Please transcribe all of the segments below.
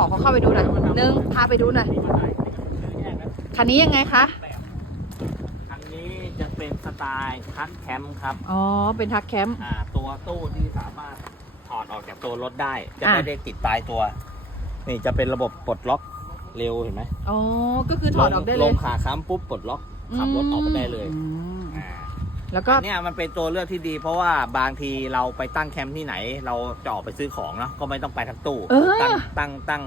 ขอเขาเข้าไปดูหน่อยหนึ่งพาไปดูหน่อยมีบันไดอันนี้ก็คือแยกนะคันนี้ยังไงคะแบบอันนี้จะเป็นสไตล์คัสแคมป์ครับอ๋อ เป็นทักแคมป์ อ่า ตัวตู้ที่สามารถถอดออกจากตัวรถได้ จะอะไม่ได้ติดตายตัว นี่จะเป็นระบบปลดล็อกเร็วเห็นไหมอ๋อ ก็คือถอดออกได้ลเลงยขาค้ำปุ๊บปลดล็อกขับรถออกไปได้เลยอืมอ่า แล้วก็เนี่ยมันเป็นตัวเลือกที่ดี เพราะว่าบางทีเราไปตั้งแคมป์ที่ไหน เราจะออกไปซื้อของเนาะก็ไม่ต้องไปทั้งตู้เออ ตั้งตั้งตั้ง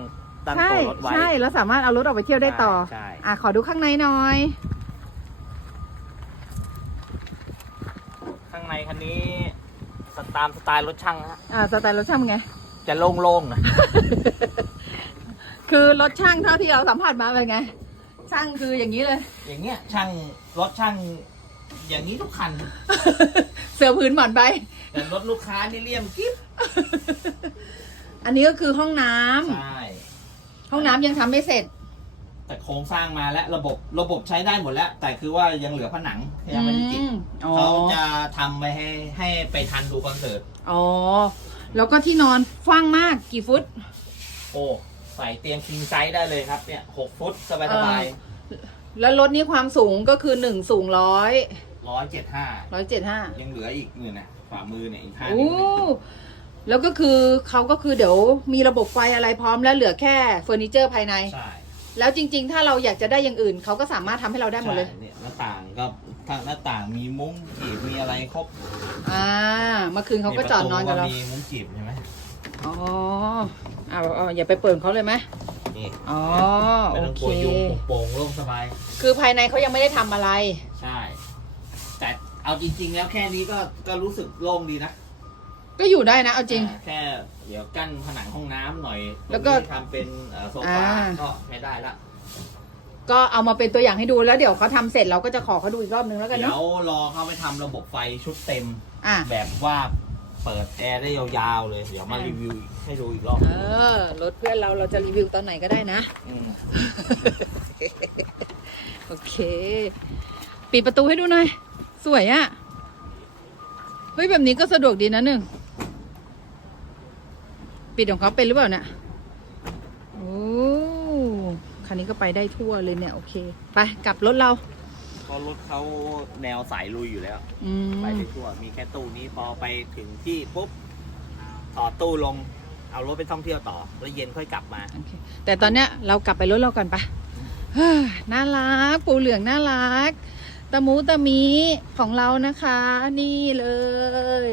ตั้งใช่ตัวรถไว้ใช่แล้วสามารถเอารถออกไปเที่ยวได้ต่อ ใช่อะ ขอดูข้างในหน่อย ข้างในคันนี้สตามสไตล์รถช่างฮะอ่าสไตล์รถช่างเป็นไง จะโล่งๆหนะคือรถช่างเท่าที่เราสัมผัสมาเป็นไง ช่างคืออย่างนี้เลย อย่างเงี้ยช่างรถช่าง อย่างนี้ทุกคันเสือพื้นหมอนใบ แต่รถลูกค้านี่เลี่ยมกิ๊บอันนี้ก็คือห้องน้ำ ใช่ห้องน้ำยังทำไม่เสร็จ แต่โครงสร้างมาแล้วระบบระบบใช้ได้หมดแล้ว แต่คือว่ายังเหลือผนังยังไม่ได้ติดอืมอ๋อ เขาจะทำไปให้ให้ไปทันดูคอนเสิร์ตอ๋อ แล้วก็ที่นอนฟังมากกี่ฟุต โอ้ใส่เตียงคิงไซส์ได้เลยครับเนี่ยหกฟุตสบายสบาย แล้วรถนี้ความสูงก็คือหนึ่งสูงร้อยร้อยเจ็ดห้าร้อยเจ็ดห้ายังเหลืออีกหนึ่งนะฝ่ามือเนี่ยอีกห้าโอ้นิ้วเนี่ยแล้วก็คือเขาก็คือเดี๋ยวมีระบบไฟอะไรพร้อมแล้วเหลือแค่เฟอร์นิเจอร์ภายใน ใช่แล้วจริง ๆ ถ้าเราอยากจะได้อย่างอื่น เขาก็สามารถทำให้เราได้หมดเลย ใช่เนี่ยหน้าต่างก็ทางหน้าต่างมีมุ้งจีบมีอะไรครบอ่า เมื่อคืนเขาก็จอดนอนกับเรา มีมุ้งจีบใช่ไหมอ๋อเอาเอาอย่าไปเปิดเขาเลยไหม นี่อ๋อไม่โอต้องเคกลัวยุงโป่งๆโล่งสบาย คือภายในเขายังไม่ได้ทำอะไร ใช่ แต่เอาจริง ๆ แล้วแค่นี้ก็ก็รู้สึกโล่งดีนะก็อยู่ได้นะ เอาจริง อ่าแค่เดี๋ยวกั้นผนังห้องน้ำหน่อยแล้วก็ตรงนี้ทำเป็นเอ่อโซฟาอ่า ก็ใช้ได้ละก็เอามาเป็นตัวอย่างให้ดูแล้วเดี๋ยวเขาทำเสร็จเราก็จะขอเขาดูอีกรอบนึงแล้วกันเดี๋ยเนาะวรอเขาไปทำระบบไฟชุดเต็ม อะ แบบว่า เปิดแอร์ได้ยาวๆเลย เดี๋ยวมาอ่ารีวิวให้ดูอีกรอบเออรถเพื่อนเราเราจะรีวิวตอนไหนก็ได้นะมโอเค ปิดประตูให้ดูหน่อย สวยอะเฮ้ย แบบนี้ก็สะดวกดีนะหนึ่ง ปิดของเขาเป็นหรือเปล่าเนี่ยโอ้คันนี้ก็ไปได้ทั่วเลยเนี่ย โอเค ไปกลับรถเราเพ ราะรถเขาแนวสายลุยอยู่แล้ว อืมไปได้ทั่ว มีแค่ตู้นี้พอไปถึงที่ปุ๊บถอดตู้ลง เอารถไปท่องเที่ยวต่อ แล้วเย็นค่อยกลับมา โอเคแต่ตอนเนี้ยเรากลับไปรถเราก่อนปะเฮ้ยน่ารัก ปูเหลืองน่ารัก ตะมูตะมีของเรานะคะ นี่เลยนะ